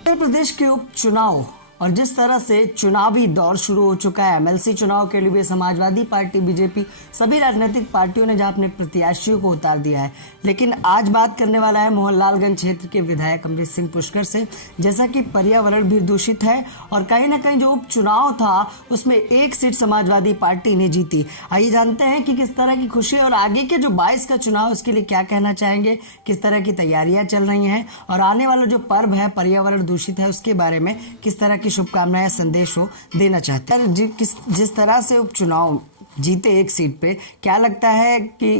उत्तर प्रदेश के उपचुनाव और जिस तरह से चुनावी दौर शुरू हो चुका है, एमएलसी चुनाव के लिए समाजवादी पार्टी, बीजेपी, सभी राजनीतिक पार्टियों ने जहां अपने प्रत्याशियों को उतार दिया है। लेकिन आज बात करने वाला है मोहनलालगंज क्षेत्र के विधायक अमृत सिंह पुष्कर से। जैसा कि पर्यावरण भी दूषित है और कहीं ना कहीं जो उपचुनाव था उसमें एक सीट समाजवादी पार्टी ने जीती। आइए जानते हैं कि किस तरह की खुशी और आगे के जो 22 का चुनाव उसके लिए क्या कहना चाहेंगे, किस तरह की तैयारियां चल रही हैं और आने वाला जो पर्व है पर्यावरण दूषित है उसके बारे में किस तरह की शुभकामनाएं संदेश हो देना चाहते हैं। जिस तरह से उपचुनाव जीते एक सीट पे, क्या लगता है कि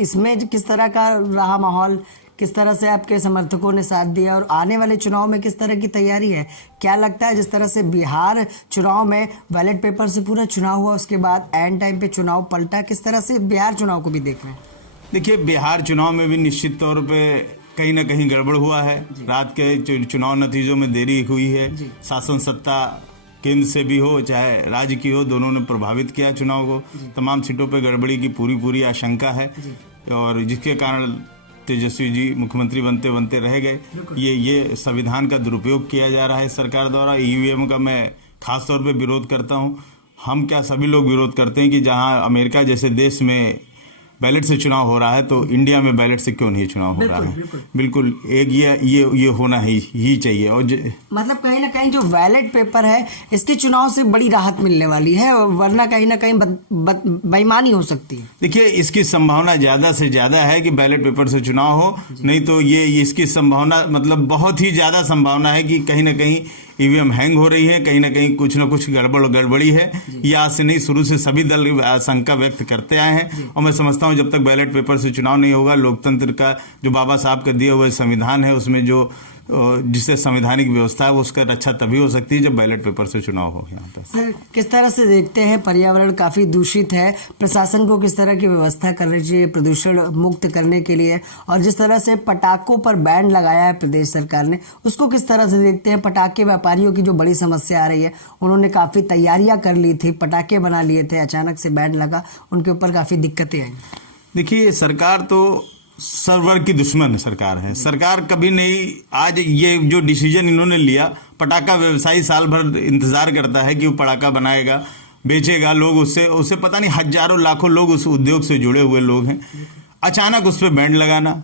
इसमें किस तरह का रहा माहौल, किस तरह से आपके समर्थकों ने साथ दिया और आने वाले चुनाव में किस तरह की तैयारी है? क्या लगता है जिस तरह से बिहार चुनाव में बैलेट पेपर से पूरा चुनाव हुआ, उसके बाद एंड टाइम पे चुनाव पलटा, किस तरह से बिहार चुनाव को भी देख रहे हैं? देखिए, बिहार चुनाव में भी निश्चित तौर पे कहीं ना कहीं गड़बड़ हुआ है। रात के चुनाव नतीजों में देरी हुई है। शासन सत्ता केंद्र से भी हो चाहे राज्य की हो, दोनों ने प्रभावित किया चुनाव को। तमाम सीटों पर गड़बड़ी की पूरी आशंका है और जिसके कारण तेजस्वी जी मुख्यमंत्री बनते बनते रह गए। ये संविधान का दुरुपयोग किया जा रहा है सरकार द्वारा। ईवीएम का मैं खास तौर पे विरोध करता हूँ। हम क्या सभी लोग विरोध करते हैं कि जहाँ अमेरिका जैसे देश में बैलेट से चुनाव हो रहा है तो इंडिया में बैलेट से क्यों नहीं चुनाव हो रहा है? बिल्कुल एक ये होना ही चाहिए। और मतलब कहीं ना कहीं जो बैलेट पेपर है इसके चुनाव से बड़ी राहत मिलने वाली है, वरना कहीं ना कहीं बेईमानी हो सकती है। देखिए, इसकी संभावना ज्यादा से ज्यादा है कि बैलेट पेपर से चुनाव हो, नहीं तो ये इसकी संभावना मतलब बहुत ही ज्यादा संभावना है कि कहीं ना कहीं ईवीएम हैंग हो रही है, कहीं ना कहीं कुछ ना कुछ गड़बड़ी है। ये आज से नहीं, शुरू से सभी दल आशंका व्यक्त करते आए हैं और मैं समझता हूं जब तक बैलेट पेपर से चुनाव नहीं होगा, लोकतंत्र का जो बाबा साहब का दिए हुए संविधान है उसमें जो जिससे संवैधानिक व्यवस्था है उसका रक्षा तभी हो सकती है जब बैलेट पेपर से चुनाव हो। यहाँ पे सर किस तरह से देखते हैं, पर्यावरण काफी दूषित है, प्रशासन को किस तरह की व्यवस्था करनी चाहिए प्रदूषण मुक्त करने के लिए, और जिस तरह से पटाखों पर बैन लगाया है प्रदेश सरकार ने, उसको किस तरह से देखते हैं? पटाखे व्यापारियों की जो बड़ी समस्या आ रही है, उन्होंने काफी तैयारियां कर ली थी, पटाखे बना लिए थे, अचानक से बैन लगा, उनके ऊपर काफी दिक्कतें आई। देखिए, सरकार तो सर्ववर्ग की दुश्मन सरकार है। सरकार कभी नहीं, आज ये जो डिसीजन इन्होंने लिया, पटाखा व्यवसायी साल भर इंतजार करता है कि वो पटाखा बनाएगा, बेचेगा, लोग उससे पता नहीं हजारों लाखों लोग उस उद्योग से जुड़े हुए लोग हैं। अचानक उस पर बैंड लगाना,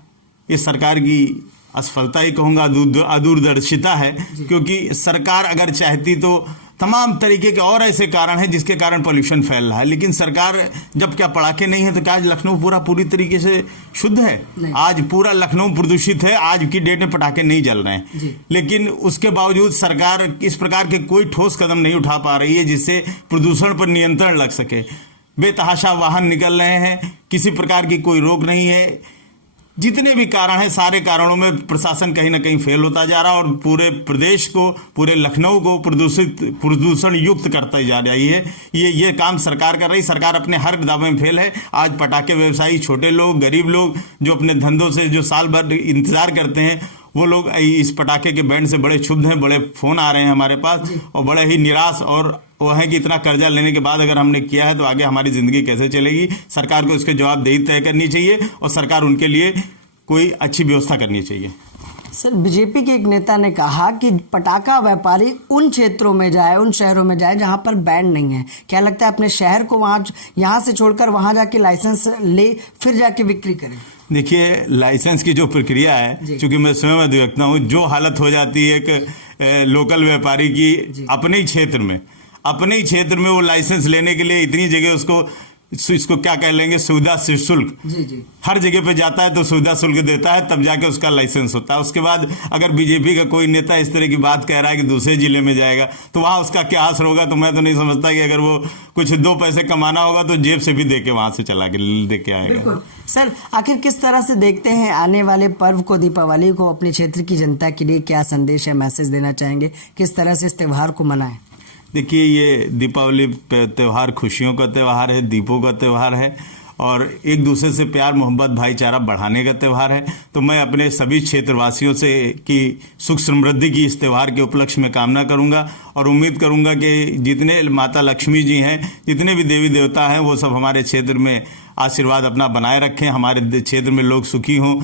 ये सरकार की असफलता ही कहूँगा, अदूरदर्शिता है। क्योंकि सरकार अगर चाहती तो तमाम तरीके के और ऐसे कारण हैं जिसके कारण पोल्यूशन फैल रहा है, लेकिन सरकार जब क्या पटाखे नहीं है तो क्या आज लखनऊ पूरी तरीके से शुद्ध है? आज पूरा लखनऊ प्रदूषित है, आज की डेट में पटाखे नहीं जल रहे हैं। लेकिन उसके बावजूद सरकार इस प्रकार के कोई ठोस कदम नहीं उठा पा रही है जिससे प्रदूषण पर नियंत्रण लग सके। बेतहाशा वाहन निकल रहे हैं, किसी प्रकार की कोई रोक नहीं है। जितने भी कारण हैं, सारे कारणों में प्रशासन कहीं ना कहीं फेल होता जा रहा है और पूरे प्रदेश को, पूरे लखनऊ को प्रदूषण युक्त करता जा रही है। ये काम सरकार कर रही। सरकार अपने हर दावे में फेल है। आज पटाखे व्यवसायी, छोटे लोग, गरीब लोग जो अपने धंधों से जो साल भर इंतजार करते हैं, वो लोग इस पटाखे के बैंड से बड़े क्षुब्ध हैं। बड़े फोन आ रहे हैं हमारे पास और बड़े ही निराश और वो है कि इतना कर्जा लेने के बाद अगर हमने किया है तो आगे हमारी जिंदगी कैसे चलेगी? सरकार को इसके जवाबदेही तय करनी चाहिए और सरकार उनके लिए कोई अच्छी व्यवस्था करनी चाहिए। सर, बीजेपी के एक नेता ने कहा कि पटाखा व्यापारी उन क्षेत्रों में जाए, उन शहरों में जाए जहां पर बैन नहीं है। क्या लगता है अपने शहर को यहाँ से छोड़कर वहां जाके लाइसेंस ले फिर जाके बिक्री करें? देखिए, लाइसेंस की जो प्रक्रिया है, चूंकि मैं स्वयं अधिवक्ता हूँ, जो हालत हो जाती है एक लोकल व्यापारी की अपने ही क्षेत्र में वो लाइसेंस लेने के लिए इतनी जगह इसको क्या कह लेंगे, सुविधा शुल्क हर जगह पे जाता है तो सुविधा शुल्क देता है, तब जाके उसका लाइसेंस होता है। उसके बाद अगर बीजेपी का कोई नेता इस तरह की बात कह रहा है कि दूसरे जिले में जाएगा तो वहां उसका क्या असर होगा? तो मैं तो नहीं समझता कि अगर वो कुछ 2 पैसे कमाना होगा तो जेब से भी देके वहां से चला के दे के आएगा। बिल्कुल। सर, आखिर किस तरह से देखते हैं आने वाले पर्व को, दीपावली को, अपने क्षेत्र की जनता के लिए क्या संदेश है, मैसेज देना चाहेंगे? किस तरह से इस त्योहार को मनाएं? देखिए, ये दीपावली त्यौहार खुशियों का त्यौहार है, दीपों का त्यौहार है और एक दूसरे से प्यार मोहब्बत भाईचारा बढ़ाने का त्यौहार है। तो मैं अपने सभी क्षेत्रवासियों से कि सुख समृद्धि की इस त्यौहार के उपलक्ष्य में कामना करूंगा और उम्मीद करूंगा कि जितने माता लक्ष्मी जी हैं, जितने भी देवी देवता हैं, वो सब हमारे क्षेत्र में आशीर्वाद अपना बनाए रखें, हमारे क्षेत्र में लोग सुखी हों,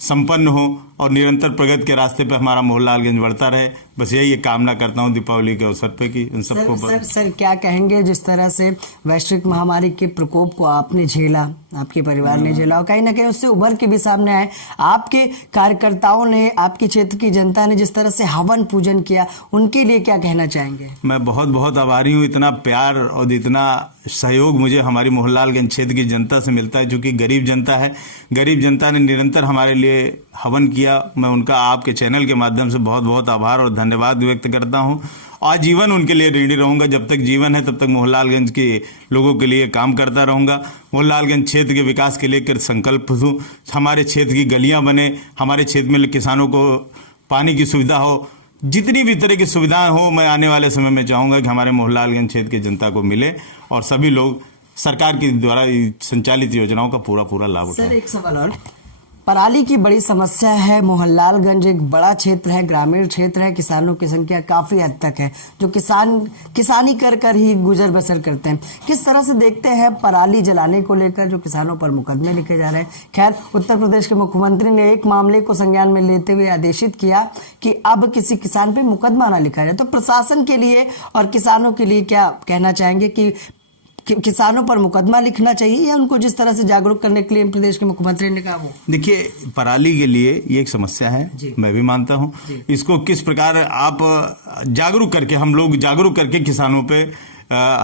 संपन्न हों और निरंतर प्रगति के रास्ते पे हमारा मोहनलालगंज बढ़ता रहे। बस यही एक कामना करता हूँ दीपावली के अवसर पे कि इन सबको सर क्या कहेंगे, जिस तरह से वैश्विक महामारी के प्रकोप को आपने झेला, आपके परिवार ने झेला और कहीं ना कहीं उससे उभर के भी सामने आए, आपके कार्यकर्ताओं ने, आपके क्षेत्र की जनता ने जिस तरह से हवन पूजन किया, उनके लिए क्या कहना चाहेंगे? मैं बहुत बहुत आभारी हूँ। इतना प्यार और इतना सहयोग मुझे हमारी मोहनलालगंज क्षेत्र की जनता से मिलता है, जो कि गरीब जनता है। गरीब जनता ने निरंतर हमारे लिए हवन किया। मैं उनका आपके चैनल के माध्यम से बहुत बहुत आभार और धन्यवाद व्यक्त करता हूँ। आजीवन उनके लिए ऋणी रहूंगा। जब तक जीवन है तब तक मोहनलालगंज के लोगों के लिए काम करता रहूंगा। मोहनलालगंज क्षेत्र के विकास के लिए संकल्प हूँ। हमारे क्षेत्र की गलियां बने, हमारे क्षेत्र में किसानों को पानी की सुविधा हो, जितनी भी तरह की सुविधाएं हो, मैं आने वाले समय में चाहूँगा कि हमारे मोहनलालगंज क्षेत्र की जनता को मिले और सभी लोग सरकार के द्वारा संचालित योजनाओं का पूरा लाभ उठाएं। सर एक सवाल और, पराली की बड़ी समस्या है। मोहनलालगंज एक बड़ा क्षेत्र है, ग्रामीण क्षेत्र है, किसानों की संख्या काफी हद तक है, जो किसानी कर ही गुजर बसर करते हैं। किस तरह से देखते हैं पराली जलाने को लेकर जो किसानों पर मुकदमे लिखे जा रहे हैं? खैर, उत्तर प्रदेश के मुख्यमंत्री ने एक मामले को संज्ञान में लेते हुए आदेशित किया कि अब किसी किसान पे मुकदमा ना लिखा जाए। तो प्रशासन के लिए और किसानों के लिए क्या कहना चाहेंगे कि किसानों पर मुकदमा लिखना चाहिए या उनको जिस तरह से जागरूक करने के लिए प्रदेश के मुख्यमंत्री ने कहा वो? देखिए, पराली के लिए ये एक समस्या है, मैं भी मानता हूँ। इसको किस प्रकार आप जागरूक करके, हम लोग जागरूक करके किसानों पे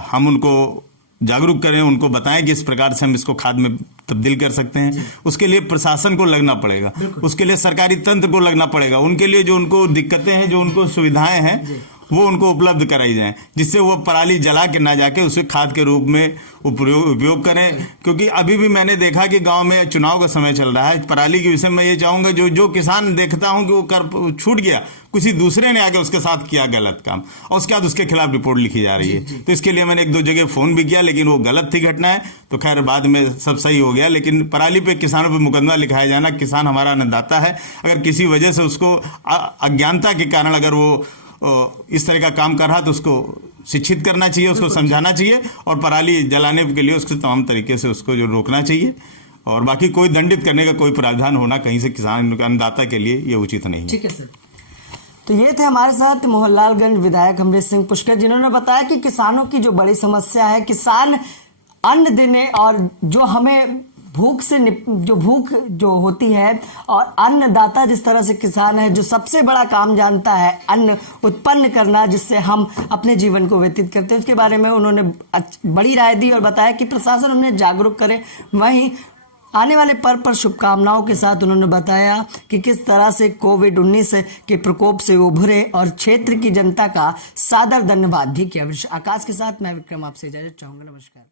हम उनको जागरूक करें, उनको बताएं कि इस प्रकार से हम इसको खाद में तब्दील कर सकते हैं। उसके लिए प्रशासन को लगना पड़ेगा, उसके लिए सरकारी तंत्र को लगना पड़ेगा। उनके लिए जो उनको दिक्कतें हैं, जो उनको सुविधाएं हैं, वो उनको उपलब्ध कराई जाएं, जिससे वो पराली जला के ना जाके उसे खाद के रूप में उपयोग करें। क्योंकि अभी भी मैंने देखा कि गांव में चुनाव का समय चल रहा है। पराली के विषय में ये चाहूंगा, जो किसान देखता हूं कि वो कर छूट गया, किसी दूसरे ने आके उसके साथ किया गलत काम और उसके बाद उसके खिलाफ रिपोर्ट लिखी जा रही है। तो इसके लिए मैंने 1-2 जगह फोन भी किया, लेकिन वो गलत थी घटना है। तो खैर बाद में सब सही हो गया। लेकिन पराली पे किसानों पे मुकदमा लिखाया जाना, किसान हमारा अन्नदाता है, अगर किसी वजह से उसको अज्ञानता के कारण अगर वो इस तरह का काम कर रहा तो उसको शिक्षित करना चाहिए, उसको समझाना चाहिए और पराली जलाने के लिए उसको तमाम तरीके से उसको जो रोकना चाहिए। और बाकी कोई दंडित करने का कोई प्रावधान होना कहीं से किसान अन्नदाता के लिए ये उचित नहीं है। ठीक है सर। तो ये थे हमारे साथ मोहनलालगंज विधायक अमृत सिंह पुष्कर, जिन्होंने बताया कि किसानों की जो बड़ी समस्या है, किसान अन्न देने और जो हमें भूख जो होती है और अन्नदाता जिस तरह से किसान है, जो सबसे बड़ा काम जानता है अन्न उत्पन्न करना, जिससे हम अपने जीवन को व्यतीत करते हैं, उसके बारे में उन्होंने बड़ी राय दी और बताया कि प्रशासन उन्हें जागरूक करे। वहीं आने वाले पर्व पर शुभकामनाओं के साथ उन्होंने बताया कि किस तरह से कोविड-19 के प्रकोप से उभरे और क्षेत्र की जनता का सादर धन्यवाद भी किया। आकाश के साथ मैं विक्रम आपसे इजाजत चाहूंगा। नमस्कार।